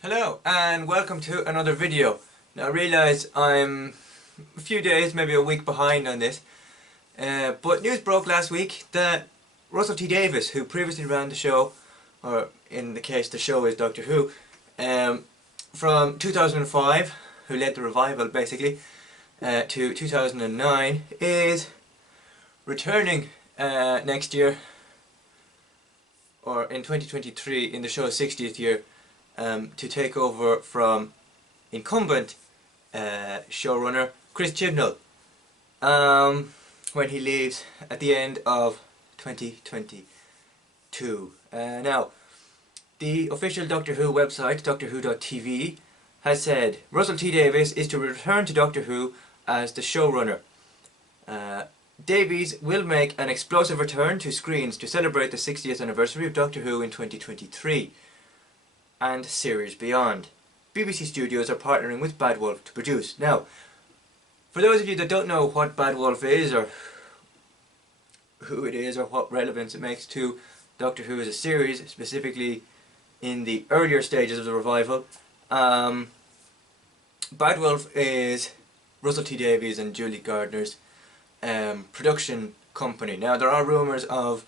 Hello and welcome to another video. Now I realise I'm a few days, maybe a week behind on this, but news broke last week that Russell T Davies, who previously ran the show, or in the case the show is Doctor Who, from 2005, who led the revival basically, to 2009, is returning next year, or in 2023, in the show's 60th year, to take over from incumbent showrunner Chris Chibnall when he leaves at the end of 2022. Now, the official Doctor Who website, doctorwho.tv, has said Russell T Davies is to return to Doctor Who as the showrunner. Davies will make an explosive return to screens to celebrate the 60th anniversary of Doctor Who in 2023 and series beyond. BBC Studios are partnering with Bad Wolf to produce. Now, for those of you that don't know what Bad Wolf is, or who it is, or what relevance it makes to Doctor Who as a series, specifically in the earlier stages of the revival, Bad Wolf is Russell T Davies and Julie Gardner's production company. Now, there are rumours of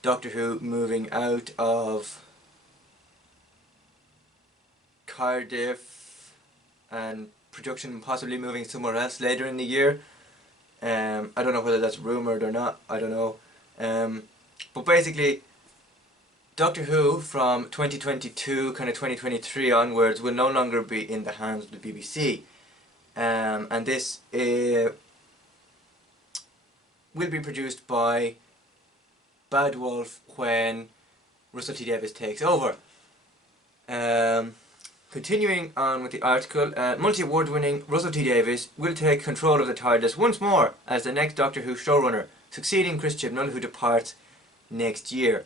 Doctor Who moving out of Cardiff and production possibly moving somewhere else later in the year. I don't know whether that's rumoured or not, I don't know. But basically, Doctor Who from 2022, kind of 2023 onwards, will no longer be in the hands of the BBC. And this will be produced by Bad Wolf when Russell T Davies takes over. Continuing on with the article, multi-award winning Russell T Davies will take control of the TARDIS once more as the next Doctor Who showrunner, succeeding Chris Chibnall, who departs next year.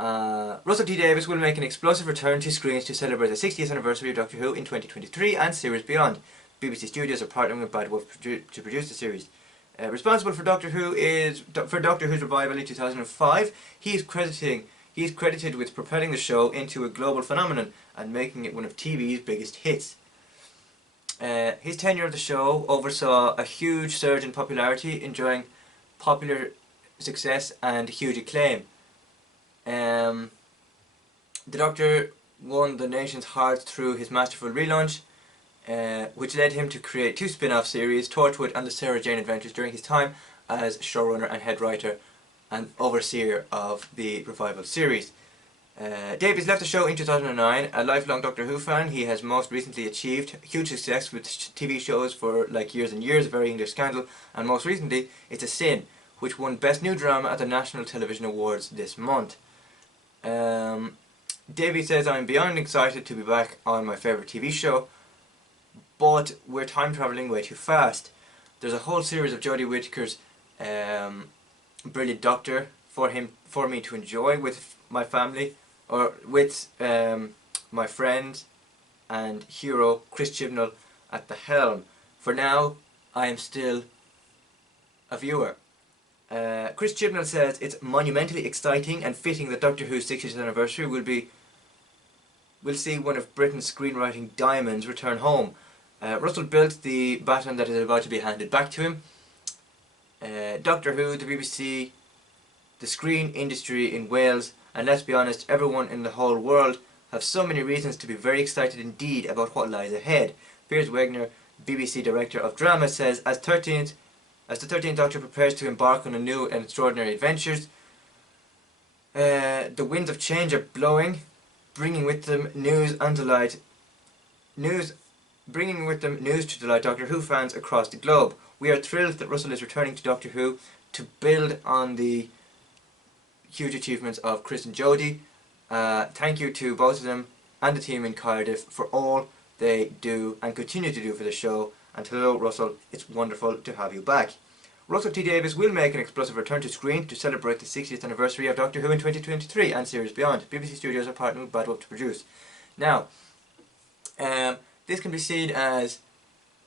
Russell T Davies will make an explosive return to screens to celebrate the 60th anniversary of Doctor Who in 2023 and series beyond. BBC Studios are partnering with Bad Wolf to produce the series. Responsible for Doctor Who's revival in 2005, he is credited with propelling the show into a global phenomenon and making it one of TV's biggest hits. His tenure of the show oversaw a huge surge in popularity, enjoying popular success and huge acclaim. The Doctor won the nation's hearts through his masterful relaunch, which led him to create two spin-off series, Torchwood and the Sarah Jane Adventures, during his time as showrunner and head writer and overseer of the revival series. Davies left the show in 2009. A lifelong Doctor Who fan, he has most recently achieved huge success with TV shows for like years and years, A Very English Scandal, and most recently It's a Sin, which won Best New Drama at the National Television Awards this month. Davies says, "I'm beyond excited to be back on my favourite TV show, but we're time travelling way too fast. There's a whole series of Jodie Whittaker's brilliant Doctor for me to enjoy with my family, or with my friend and hero Chris Chibnall at the helm. For now, I am still a viewer." Chris Chibnall says it's monumentally exciting and fitting that Doctor Who's 60th anniversary will see one of Britain's screenwriting diamonds return home. Russell built the baton that is about to be handed back to him. Doctor Who, the BBC, the screen industry in Wales, and let's be honest, everyone in the whole world have so many reasons to be very excited indeed about what lies ahead. Piers Wegner, BBC Director of Drama, says, as the 13th Doctor prepares to embark on a new and extraordinary adventures, the winds of change are blowing, bringing with them news to delight Doctor Who fans across the globe. We are thrilled that Russell is returning to Doctor Who to build on the huge achievements of Chris and Jodie. Thank you to both of them and the team in Cardiff for all they do and continue to do for the show. And hello Russell, it's wonderful to have you back. Russell T Davies will make an explosive return to screen to celebrate the 60th anniversary of Doctor Who in 2023 and series beyond. BBC Studios are partnering with Bad Wolf to produce. Now, this can be seen as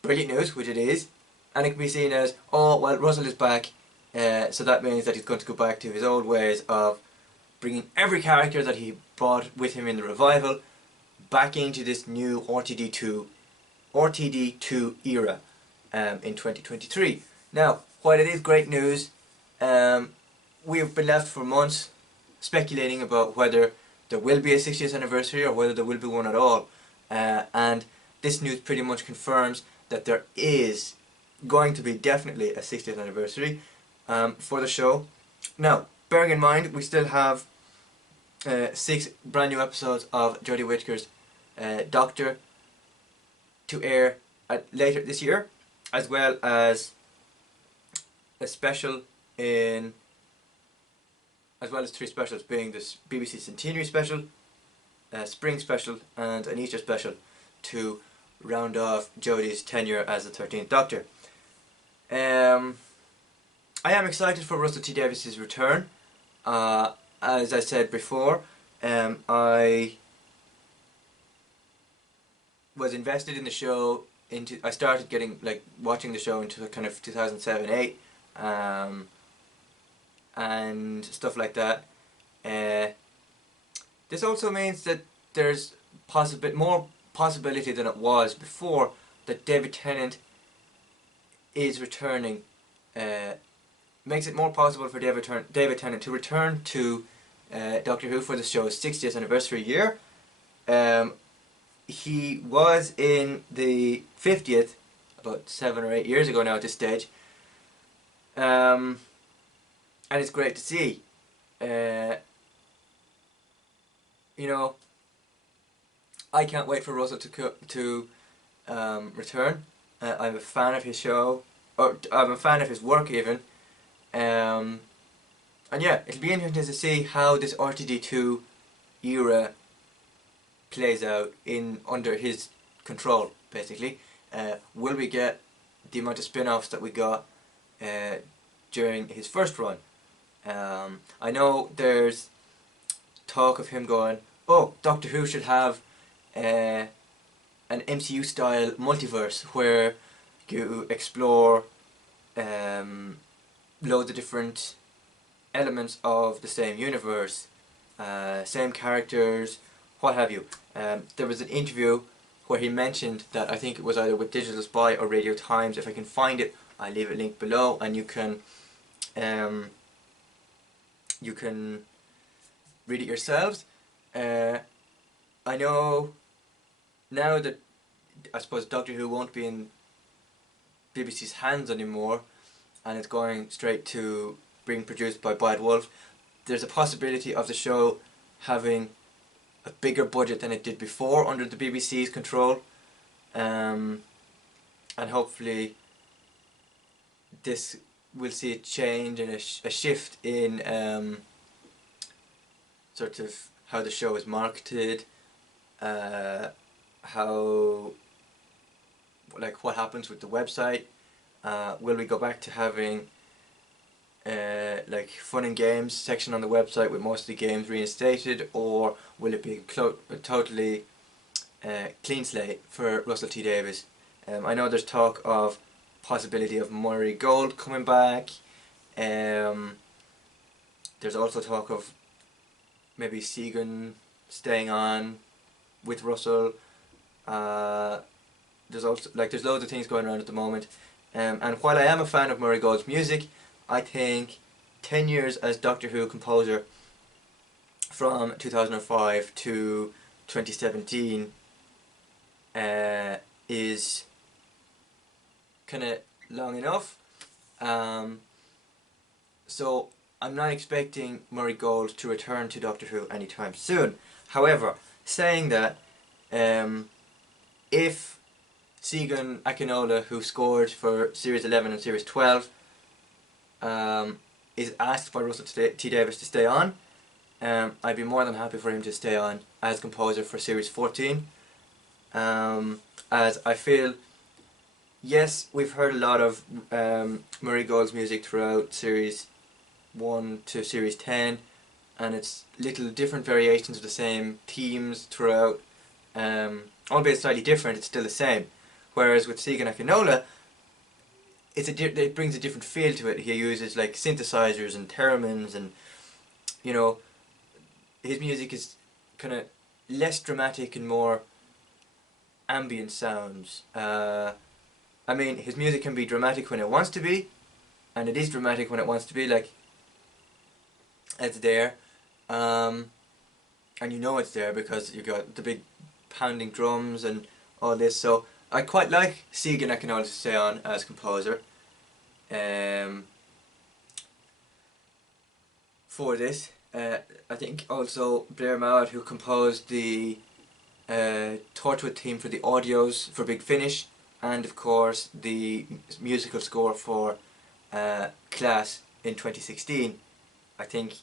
brilliant news, which it is, and it can be seen as, oh well, Russell is back, so that means that he's going to go back to his old ways of bringing every character that he brought with him in the revival back into this new RTD2 era in 2023. Now, while it is great news, we've been left for months speculating about whether there will be a 60th anniversary or whether there will be one at all. And this news pretty much confirms that there is going to be definitely a 60th anniversary for the show. Now, bearing in mind, we still have 6 brand new episodes of Jodie Whittaker's Doctor to air later this year, as well as a special as well as 3 specials, being this BBC Centenary special, a Spring special, and an Easter special to round off Jodie's tenure as the 13th Doctor. I am excited for Russell T Davies' return. As I said before, I was invested in the show. I started watching the show into kind of 2007-8, and stuff like that. This also means that there's more possibility than it was before that David Tennant is returning. Makes it more possible for David Tennant to return to Doctor Who for the show's 60th anniversary year. He was in the 50th about 7 or 8 years ago now at this stage. And it's great to see. You know, I can't wait for Russell to return. I'm a fan of his show, or I'm a fan of his work even. And yeah, it'll be interesting to see how this RTD2 era plays out under his control, basically. Will we get the amount of spin-offs that we got during his first run? I know there's talk of him going, oh, Doctor Who should have an MCU style multiverse where you explore loads of different elements of the same universe, same characters, what have you. There was an interview where he mentioned that, I think it was either with Digital Spy or Radio Times. If I can find it, I'll leave a link below, and you can read it yourselves. I know now that I suppose Doctor Who won't be in BBC's hands anymore, and it's going straight to being produced by Bad Wolf, there's a possibility of the show having a bigger budget than it did before under the BBC's control, and hopefully this will see a change and a shift in sort of how the show is marketed, what happens with the website. Will we go back to having fun and games section on the website with most of the games reinstated, or will it be a totally clean slate for Russell T Davies? I know there's talk of possibility of Murray Gold coming back. There's also talk of maybe Segan staying on with Russell. There's loads of things going around at the moment. And while I am a fan of Murray Gold's music, I think 10 years as Doctor Who composer from 2005 to 2017 is kind of long enough. So I'm not expecting Murray Gold to return to Doctor Who anytime soon. However, saying that, if Segan Akinola, who scored for Series 11 and Series 12, is asked by Russell T Davies to stay on, I'd be more than happy for him to stay on as composer for Series 14, as I feel, yes, we've heard a lot of Murray Gold's music throughout Series 1 to Series 10, and it's little different variations of the same themes throughout, albeit slightly different, it's still the same. Whereas with Segan Akinola, it brings a different feel to it. He uses like synthesizers and theremins, and you know, his music is kind of less dramatic and more ambient sounds. I mean, his music can be dramatic when it wants to be, and it is dramatic when it wants to be, like, it's there. And you know it's there because you got the big pounding drums and all this. So I quite like Segan, I can also say, on as composer for this. I think also Blair Mowat, who composed the Torchwood theme for the audios for Big Finish, and of course the musical score for Class in 2016. I think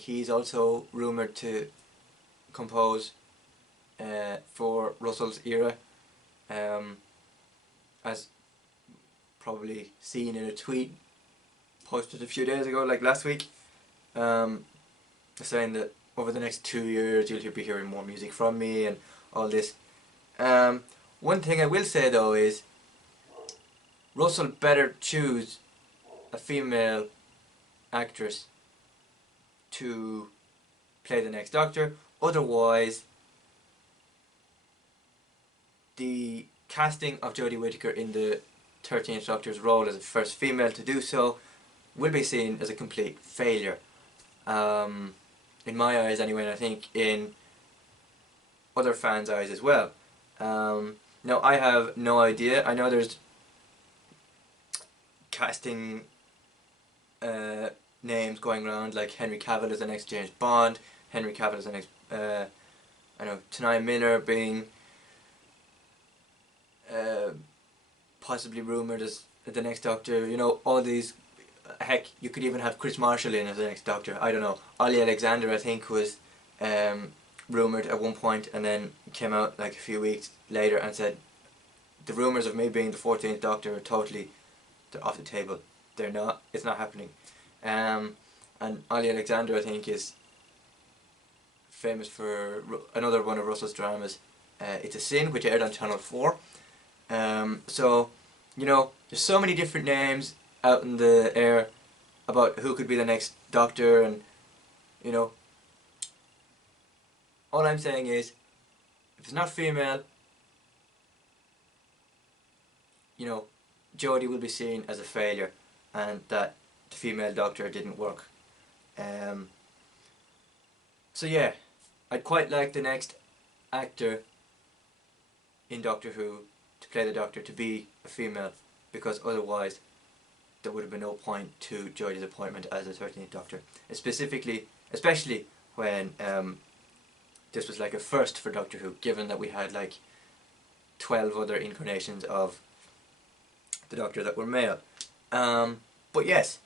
he's also rumoured to compose for Russell's era, as probably seen in a tweet posted a few days ago, like last week, saying that over the next 2 years you'll be hearing more music from me and all this. One thing I will say though is Russell better choose a female actress to play the next Doctor, otherwise the casting of Jodie Whittaker in the 13th Doctor's role as the first female to do so will be seen as a complete failure. In my eyes anyway, and I think in other fans' eyes as well. Now I have no idea. I know there's casting names going around, like Henry Cavill as the next James Bond, Henry Cavill as the next, I know, Tanai Miller being possibly rumoured as the next Doctor, you know, all these, heck, you could even have Chris Marshall in as the next Doctor, I don't know. Ollie Alexander, I think, was rumoured at one point and then came out like a few weeks later and said, the rumours of me being the 14th Doctor are totally, they're off the table. They're not, it's not happening. And Ollie Alexander, I think, is famous for another one of Russell's dramas, It's a Sin, which aired on Channel 4. So, you know, there's so many different names out in the air about who could be the next Doctor, and, you know, all I'm saying is, if it's not female, you know, Jodie will be seen as a failure, and that the female Doctor didn't work. So yeah, I'd quite like the next actor in Doctor Who to play the Doctor to be a female, because otherwise there would have been no point to Jodie's appointment as the 13th Doctor. Especially when this was like a first for Doctor Who, given that we had like 12 other incarnations of the Doctor that were male. But yes,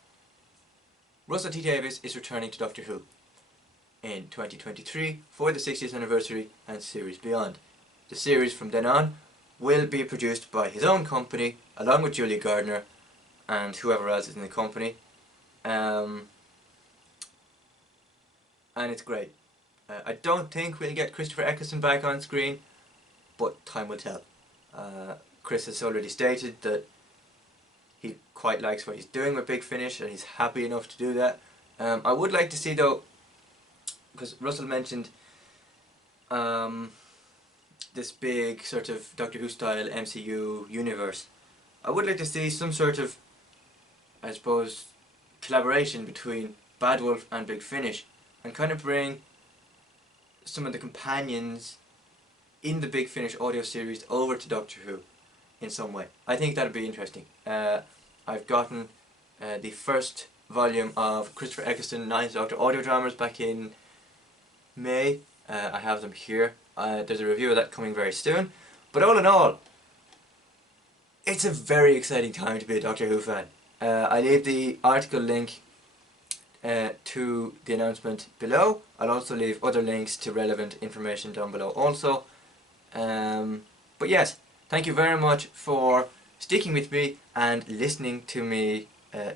Russell T Davies is returning to Doctor Who in 2023 for the 60th anniversary and series beyond. The series from then on will be produced by his own company, along with Julie Gardner and whoever else is in the company. And it's great. I don't think we'll get Christopher Eccleston back on screen, but time will tell. Chris has already stated that he quite likes what he's doing with Big Finish and he's happy enough to do that. I would like to see though, because Russell mentioned this big sort of Doctor Who style MCU universe. I would like to see some sort of, I suppose, collaboration between Bad Wolf and Big Finish, and kind of bring some of the companions in the Big Finish audio series over to Doctor Who in some way. I think that would be interesting. I've gotten the first volume of Christopher Eccleston 9th Doctor audio dramas back in May. I have them here. There's a review of that coming very soon. But all in all, it's a very exciting time to be a Doctor Who fan. I leave the article link to the announcement below. I'll also leave other links to relevant information down below also. But yes, thank you very much for sticking with me and listening to me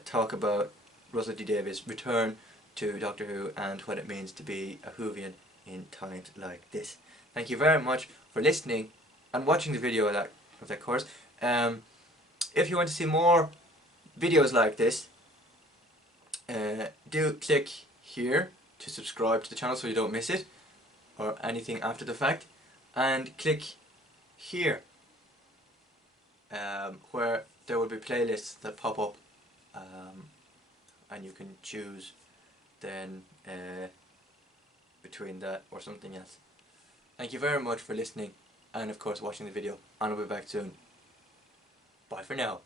talk about Russell T Davies' return to Doctor Who and what it means to be a Whovian in times like this. Thank you very much for listening and watching the video of that course. If you want to see more videos like this, do click here to subscribe to the channel so you don't miss it or anything after the fact, and click here where there will be playlists that pop up, and you can choose then between that or something else. Thank you very much for listening and of course watching the video, and I'll be back soon. Bye for now.